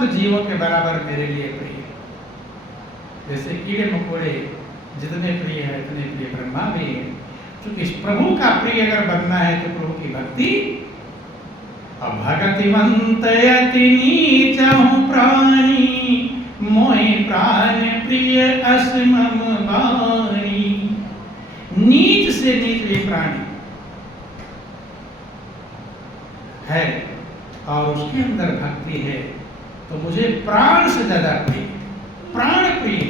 सब जीवों के बराबर मेरे लिए प्रिय है। जैसे कीड़े मकोड़े जितने प्रिय है उतने प्रिय ब्रह्मा भी है। क्योंकि इस प्रभु का प्रिय अगर बनना है तो प्रभु की भक्ति। अब भगतिवंत अति नीचहु प्राणी मोहि प्राण प्रिय अस मम बाणी। नीच से नीच भी प्राणी है और उसके अंदर भक्ति है तो मुझे प्राण से ज्यादा प्रिय, प्राण प्रिय।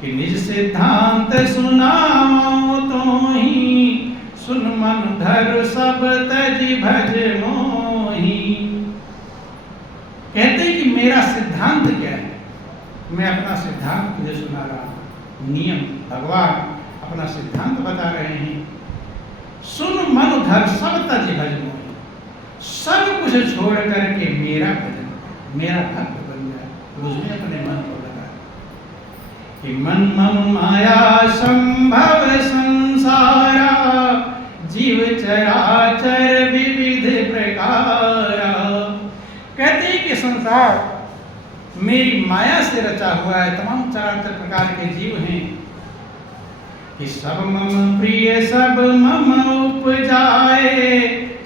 कि निज सिद्धांत सुनाओ तो ही सुन मन धर सब तज भज मोही। कहते हैं कि मेरा सिद्धांत क्या है, मैं अपना सिद्धांत तुझे सुना रहा हूं। नियम भगवान अपना सिद्धांत बता रहे हैं। सुन मन धर सब तज भज मोही, सब कुछ छोड़ करके मेरा भजन, मेरा भक्त बन जाए। मुझे अपने मन को लगा कि मन मम माया संभव संसारा जीव चराचर विविध प्रकारा। कहते हैं कि संसार मेरी माया से रचा हुआ है, तमाम चराचर प्रकार के जीव हैं। कि सब मम प्रिय सब मम उपजाए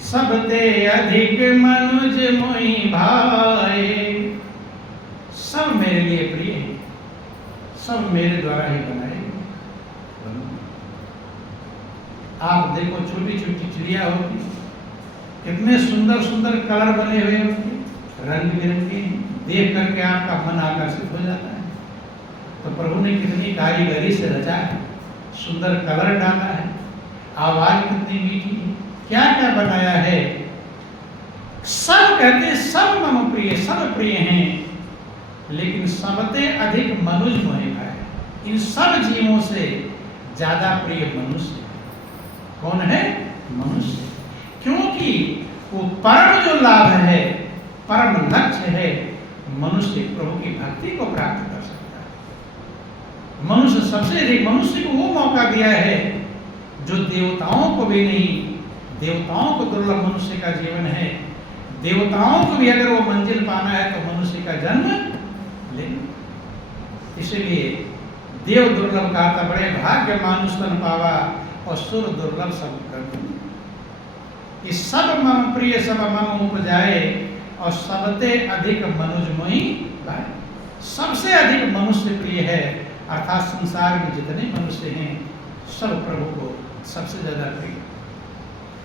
सब ते अधिक मनुज मोहि भाए। सब मेरे लिए प्रिय है, सब मेरे द्वारा ही बनाए। आप देखो छोटी छोटी चिड़िया होती, कितने सुंदर सुंदर कलर बने हुए होते, रंग बिरंगे, देख करके आपका मन आकर्षित हो जाता है। तो प्रभु ने कितनी कारीगरी से रचा है, सुंदर कलर डाला है, आवाज कितनी मीठी है, क्या क्या बनाया है। सब कहते सब मम प्रिय, सब प्रिय हैं, लेकिन सबसे अधिक मनुज मोहि भाए। इन सब जीवों से ज्यादा प्रिय मनुष्य। कौन है? मनुष्य। क्योंकि वो परम जो लाभ है, परम लक्ष्य है, मनुष्य प्रभु की भक्ति को प्राप्त कर सकता है। मनुष्य सबसे अधिक, मनुष्य को वो मौका दिया है जो देवताओं को भी नहीं। देवताओं को दुर्लभ मनुष्य का जीवन है, देवताओं को भी अगर वो मंजिल पाना है तो मनुष्य का जन्म लेना। इसलिए देव दुर्लभ कहा, बड़े भाग्य मानुष तन पावा और सुर दुर्लभ सब कर। इस सब मम प्रिय सब मम उपजाए और सबसे अधिक मनुज मोहि भाए। सबसे अधिक मनुष्य प्रिय है, अर्थात संसार में जितने मनुष्य हैं सब प्रभु को सबसे ज्यादा प्रिय।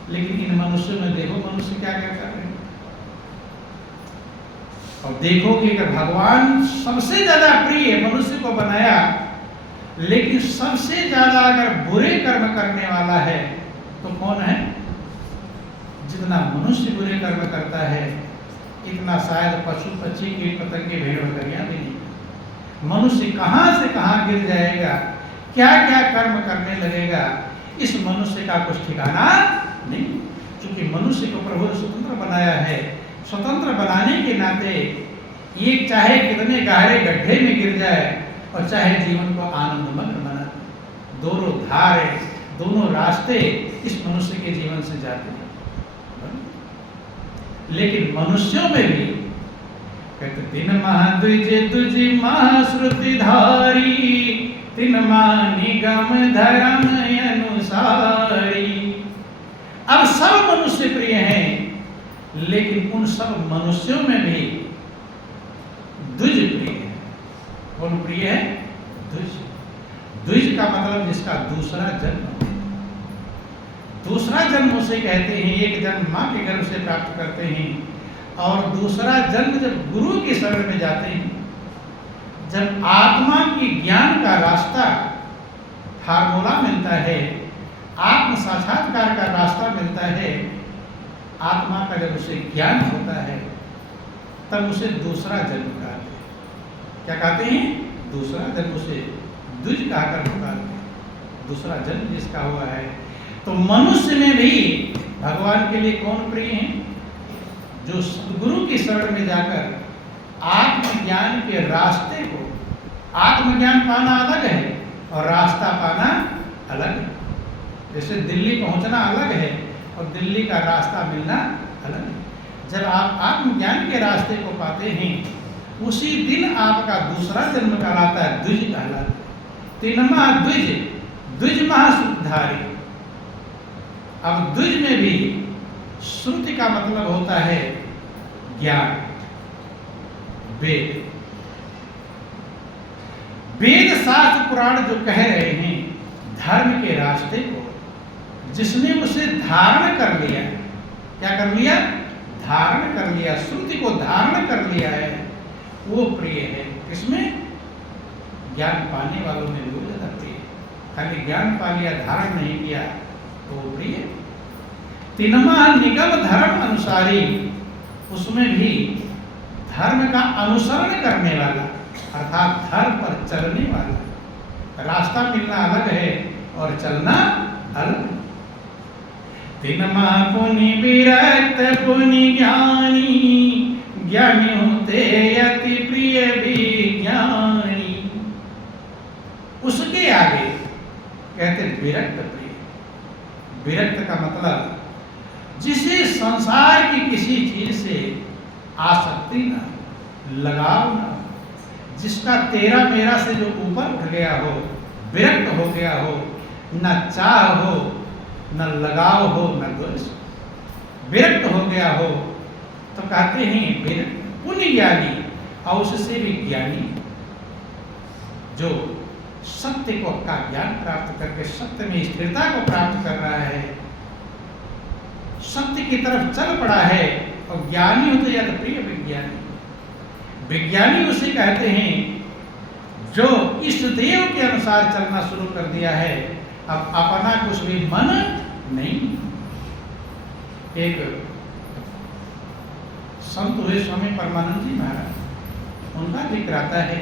लेकिन इन मनुष्यों में देखो मनुष्य क्या क्या कर रहे हैं। और देखो कि अगर भगवान सबसे ज्यादा प्रिय मनुष्य को बनाया, लेकिन सबसे ज्यादा अगर बुरे कर्म करने वाला है तो कौन है? जितना मनुष्य बुरे कर्म करता है इतना शायद पशु पक्षी कीट पतंगे भेड़ बकरियां भी नहीं। मनुष्य कहां से कहां गिर जाएगा, क्या क्या कर्म करने लगेगा, इस मनुष्य का कुछ ठिकाना नहीं। क्योंकि मनुष्य को प्रभु ने स्वतंत्र बनाया है। स्वतंत्र बनाने के नाते ये चाहे कितने गहरे गड्ढे में गिर जाए और चाहे जीवन को आनंदमग्न बना दे, दोनों धारे, दोनों रास्ते इस मनुष्य के जीवन से जाते हैं। लेकिन मनुष्यों में भी कहते तीन महाद्विज तुझी महाश्रुति धारी तीन निगम धर्म अनुसारी। अब सब मनुष्य प्रिय हैं, लेकिन उन सब मनुष्यों में भी द्विज प्रिय है। कौन प्रिय है? द्विज। द्विज का मतलब जिसका दूसरा जन्म। दूसरा जन्म उसे कहते हैं, एक जन्म माँ के गर्भ से प्राप्त करते हैं और दूसरा जन्म जब गुरु की शरण में जाते हैं, जब आत्मा की ज्ञान का रास्ता फार्मूला मिलता है, आत्म साक्षात्कार का रास्ता मिलता है, आत्मा का जब उसे ज्ञान होता है तब उसे दूसरा जन्म कहते हैं। क्या कहते हैं? दूसरा जन्म। उसे द्विज कहकर पुकारते हैं, दूसरा जन्म जिसका हुआ है। तो मनुष्य में भी भगवान के लिए कौन प्रिय है? जो सदगुरु की शरण में जाकर आत्मज्ञान के रास्ते को, आत्मज्ञान पाना अलग है और रास्ता पाना अलग है। जैसे दिल्ली पहुंचना अलग है और दिल्ली का रास्ता मिलना अलग है। जब आप आत्मज्ञान के रास्ते को पाते हैं उसी दिन आपका दूसरा जन्म कहलाता है, द्विज कहलाता है। तीनमा द्विज, द्विज महाश्रुतिधारी। अब द्विज में भी श्रुति का मतलब होता है ज्ञान, वेद। वेद शास्त्र पुराण जो कह रहे हैं धर्म के रास्ते को, जिसने उसे धारण कर लिया, क्या कर लिया? धारण कर लिया, श्रुति को धारण कर लिया है, वो प्रिय है। किसमें? ज्ञान पाने वालों में वो ज्यादा प्रिय। खाली ज्ञान पा लिया, धारण नहीं किया तो वो प्रिय। तीनमा निगम धर्म अनुसारी, उसमें भी धर्म का अनुसरण करने वाला, अर्थात धर्म पर चलने वाला। रास्ता मिलना अलग है और चलना अलग। तीनमा पुनि विरक्त पुनि ज्ञानी, ज्ञानी होते अति प्रिय विज्ञानी। उसके आगे कहते विरक्त प्रिय। विरक्त का मतलब जिसे संसार की किसी चीज से आसक्ति ना, लगाव ना, जिसका तेरा मेरा से जो ऊपर उठ गया हो, विरक्त हो गया हो, न चाह हो, न लगाव हो, न द्वेष, विरक्त हो गया हो, तो कहते हैं विरक्त। पुण्य ज्ञानी, और उससे भी ज्ञानी, जो सत्य को का ज्ञान प्राप्त करके सत्य में स्थिरता को प्राप्त कर रहा है, सत्य की तरफ चल पड़ा है। और ज्ञानी होते या तो प्रिय विज्ञानी। विज्ञानी उसे कहते हैं जो इष्ट देव के अनुसार चलना शुरू कर दिया है, अब अपना कुछ भी मन नहीं। एक संत हुए स्वामी परमानंद जी महाराज, उनका जिक्र आता है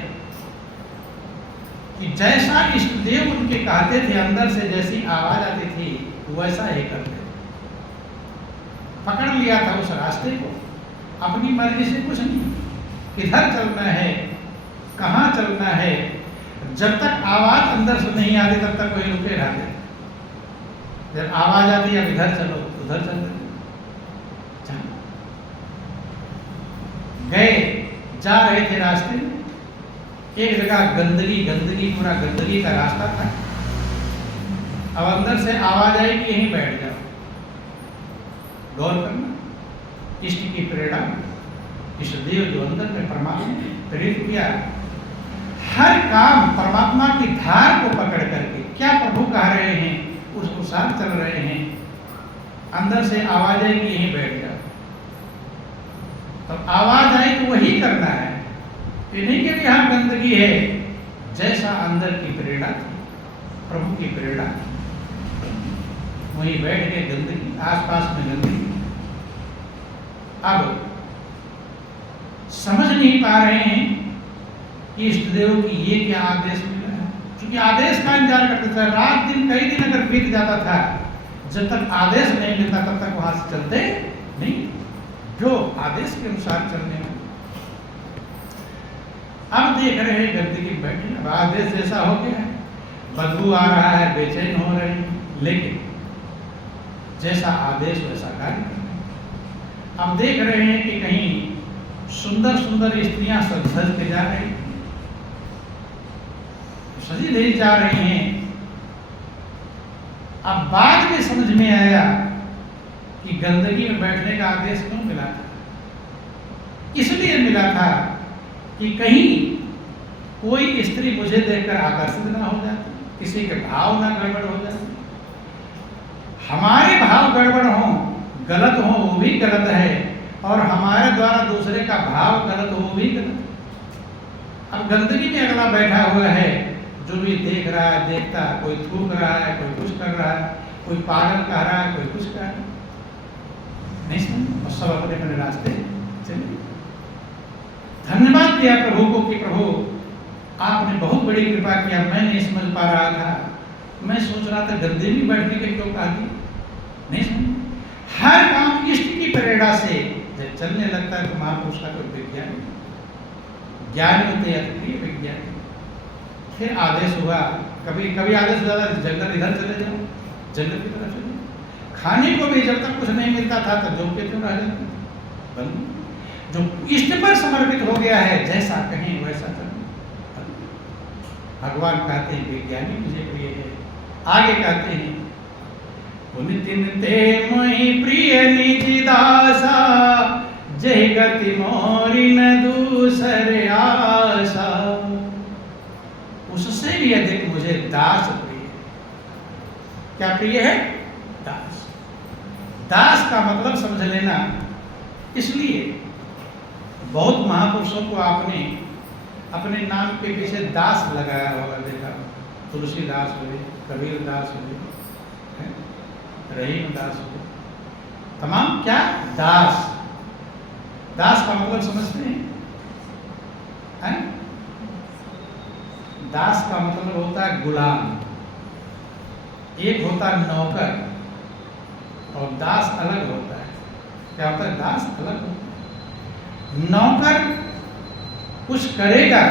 कि जैसा इष्ट देव उनके कहते थे, अंदर से जैसी आवाज आती थी वैसा ही करते। पकड़ लिया था उस रास्ते को, अपनी मर्जी से कुछ नहीं, किधर चलना है, कहाँ चलना है। जब तक आवाज अंदर से नहीं आती तब तक वही रुके रहते। जब आवाज आती है इधर चलो, उधर चल गए, जा रहे थे रास्ते में, एक जगह गंदगी गंदगी, पूरा गंदगी का रास्ता था। अब अंदर से आवाज आई कि यहीं बैठ जाओ। गौर करना, इष्ट की प्रेरणा, इष्ट देव जो अंदर में परमात्मा प्रेरित किया, हर काम परमात्मा की धार को पकड़ करके, क्या प्रभु कह रहे हैं उस अनुसार चल रहे हैं। अंदर से आवाज आई कि यहीं बैठ जाओ, तो आवाज आई तो वही करना है। ये नहीं कि यहाँ गंदगी है, जैसा अंदर की प्रेरणा थी, प्रभु की प्रेरणा, वहीं बैठ के गंदगी, आसपास में गंदगी। अब समझ नहीं पा रहे हैं कि इष्ट देव की ये क्या आदेश मिला है, क्योंकि आदेश का इंतजार करते थे। रात दिन कई दिन अगर बीत जाता था, जब तक आदेश नहीं मिलता तब तक वहां से चलते नहीं, जो आदेश के अनुसार चलने में। अब देख रहे हैं गंदगी बैठे, अब आदेश जैसा हो गया है, बदबू आ रहा है, बेचैन हो रहे हैं, लेकिन जैसा आदेश वैसा कार्य कर रहे हैं। अब देख रहे हैं कि कहीं सुंदर सुंदर स्त्रियां सज सज के जा रही, सजी धजी जा रही हैं। अब बाद में समझ में आया कि गंदगी में बैठने का आदेश क्यों मिला था। इसलिए मिला था कि कहीं कोई स्त्री मुझे देखकर आकर्षित ना हो जाती, किसी के भाव ना गड़बड़ हो जाते, हमारे भाव गड़बड़ हो, गलत हो, वो भी गलत है, और हमारे द्वारा दूसरे का भाव गलत हो, वो भी गलत। अब गंदगी में अगला बैठा हुआ है, जो भी देख रहा है, देखता, कोई थूक रहा है, कोई कुछ कर रहा है, कोई पागल कह रहा है, कोई कुछ कह रहा है, नहीं समझ, और सब अपने अपने रास्ते चले। धन्यवाद दिया प्रभु को कि प्रभु आपने बहुत बड़ी कृपा किया, मैं नहीं समझ पा रहा था, मैं सोच रहा था गंदे में बैठने के क्यों कहा दिया, नहीं समझ। हर काम इष्ट की प्रेरणा से जब चलने लगता है तो महापुरुष का कोई विज्ञान, ज्ञान होते हैं प्रिय विज्ञान। फिर आदेश हुआ, कभी कभी आदेश हुआ जंगल इधर चले जाओ, जंगल की तरफ चले, खाने को भी जब तक कुछ नहीं मिलता था तो जो के तो रह जाते थे। जो इष्ट पर समर्पित हो गया है, जैसा कहें वैसा करें। भगवान कहते हैं विज्ञानी मुझे प्रिय है। आगे कहते हैं पुन तिन ते मोहि प्रिय निज दासा, जय गति मोरी न दूसर आशा। उससे भी अधिक मुझे दास प्रिय है। क्या प्रिय है? दास। दास का मतलब समझ लेना, इसलिए बहुत महापुरुषों को आपने अपने नाम के पीछे दास लगाया होगा, देखा। तुलसीदास हुए, कबीर दास हुए, रहीम दास हुए, तमाम क्या दास। दास का मतलब समझते हैं? दास का मतलब होता है गुलाम। एक होता है नौकर और दास अलग होता है। क्या होता है? दास अलग होता है। नौकर कुछ करेगा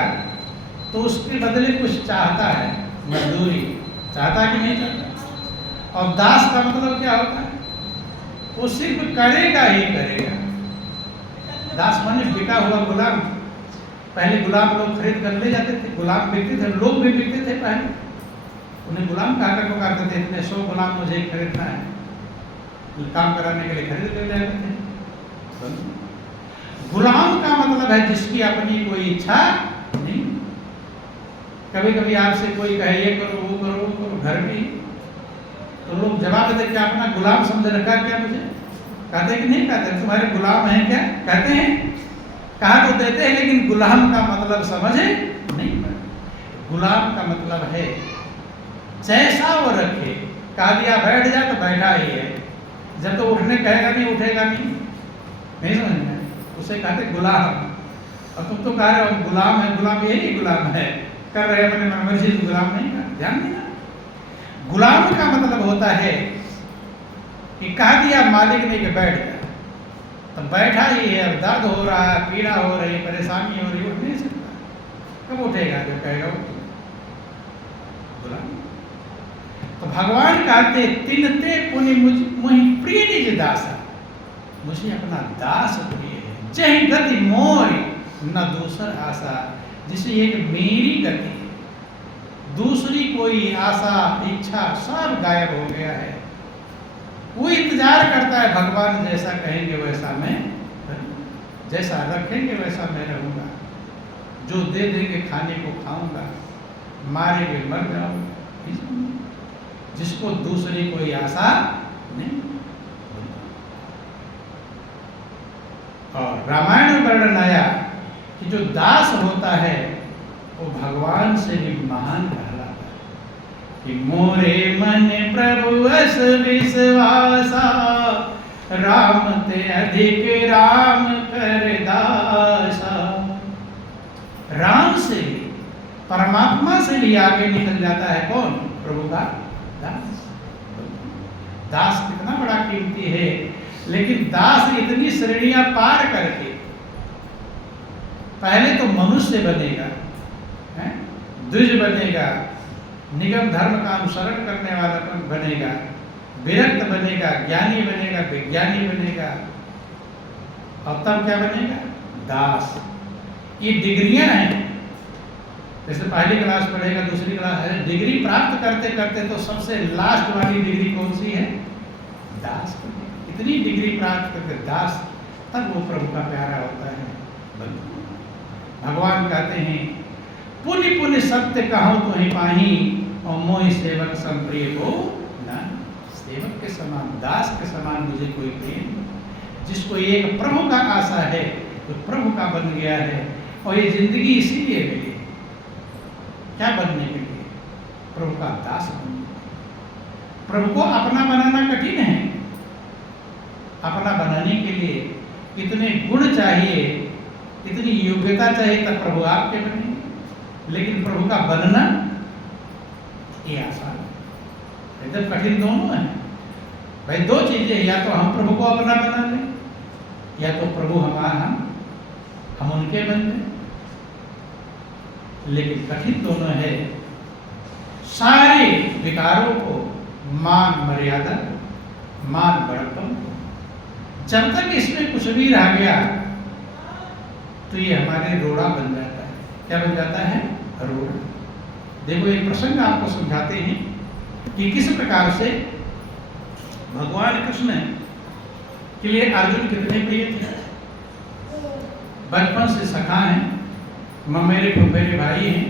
तो उसके बदले कुछ चाहता है, मजदूरी चाहता कि नहीं चाहता। और दास का मतलब क्या होता है? वो सिर्फ करेगा ही करेगा। दास माने बिका हुआ गुलाम। पहले गुलाम लोग खरीद कर ले जाते थे, गुलाम बिकते थे, लोग भी बिकते थे पहले। उन्हें गुलाम कहकर पुकारते थे, इतने 100 गुलाम मुझे खरीदना है, काम कराने के लिए खरीद ले जाते थे। गुलाम का मतलब है जिसकी अपनी कोई इच्छा नहीं। कभी कभी आपसे कोई कहे ये करो वो करो वो करो घर में, तो लोग जवाब देते क्या अपना गुलाम समझ रखा क्या मुझे? कहते कि नहीं कहते? तुम्हारे गुलाम हैं क्या? कहते हैं। कहा तो देते हैं, लेकिन गुलाम का मतलब समझे नहीं। गुलाम का मतलब है जैसा वो रखे। कहा दिया बैठ जा तो बैठा ही है, जब तो उठने कहेगा नहीं उठेगा नहीं समझ में। उसे कहते गुलाम। और तुम तो कह रहे हो गुलाम है, गुलाम यही गुलाम है, कर रहे अपने मनमर्जी। गुलाम नहीं कर, ध्यान देना। गुलाम का मतलब होता है कि कह दिया मालिक ने कि बैठ जा, तो बैठा ही है। अब दर्द हो रहा है, पीड़ा हो रही है, परेशानी हो रही है, उठ नहीं सकता। कब उठेगा? जो कहेगा वो गुलाम। तो भगवान कहते तिनते पुनि मुझ प्रिय निज दासा, मुझे अपना दास प्रिय है। जय गति मोरी न दूसर आशा, जिसे एक मेरी गति, दूसरी कोई आशा इच्छा सब गायब हो गया है। वो इंतजार करता है भगवान जैसा कहेंगे वैसा मैं करूंगा, जैसा रखेंगे वैसा मैं रहूंगा, जो दे देंगे खाने को खाऊंगा, मारेंगे मर जाऊंगा। जिसको दूसरी कोई आशा नहीं। और रामायण में वर्णन आया कि जो दास होता है वो भगवान से भी महान कहलाता है। कि मोरे मन प्रभु अस विश्वासा, राम ते अधिक राम कर दासा। राम से परमात्मा से भी आगे निकल जाता है कौन? प्रभु का दास। दास कितना बड़ा कीमती है। लेकिन दास इतनी श्रेणियां पार करके पहले तो मनुष्य बनेगा, द्विज बनेगा, निगम धर्म का अनुसरण करने वाला बनेगा, विरक्त बनेगा, ज्ञानी बनेगा, विज्ञानी बनेगा, और तब क्या बनेगा? दास। ये डिग्रियां हैं। जैसे पहली क्लास पढ़ेगा, दूसरी क्लास है, डिग्री प्राप्त करते करते तो सबसे लास्ट वाली डिग्री कौन सी है? दास। इतनी डिग्री प्राप्त करके दास, तब वो प्रभु का प्यारा होता है। भगवान कहते हैं पुण्य पुण्य सत्य कहो तो ही पाही, और मोहि सेवक संप्रिय हो ना। सेवक के समान, दास के समान मुझे कोई प्रिय नहीं। जिसको एक प्रभु का आशा है तो प्रभु का बन गया है। और ये जिंदगी इसीलिए मिली, क्या बनने के लिए? प्रभु का दास बनने। प्रभु को अपना बनाना कठिन है। अपना बनाने के लिए इतने गुण चाहिए, इतनी योग्यता चाहिए, तब प्रभु आपके बने। लेकिन प्रभु का बनना ये आसान है, एकदम कठिन दोनों है भाई। दो चीजें, या तो हम प्रभु को अपना बना लें, या तो प्रभु हम उनके बन जाए। लेकिन कठिन दोनों है। सारे विकारों को मान मर्यादा, मान बड़प्पन। जब तक इसमें कुछ भी रह गया तो ये हमारे रोड़ा बन जाता है। क्या बन जाता है? रोड़ा। देखो एक प्रसंग आपको समझाते हैं कि किस प्रकार से भगवान कृष्ण के लिए अर्जुन कितने प्रिय थे। बचपन से सखा हैं, ममेरे फुफेरे भाई हैं,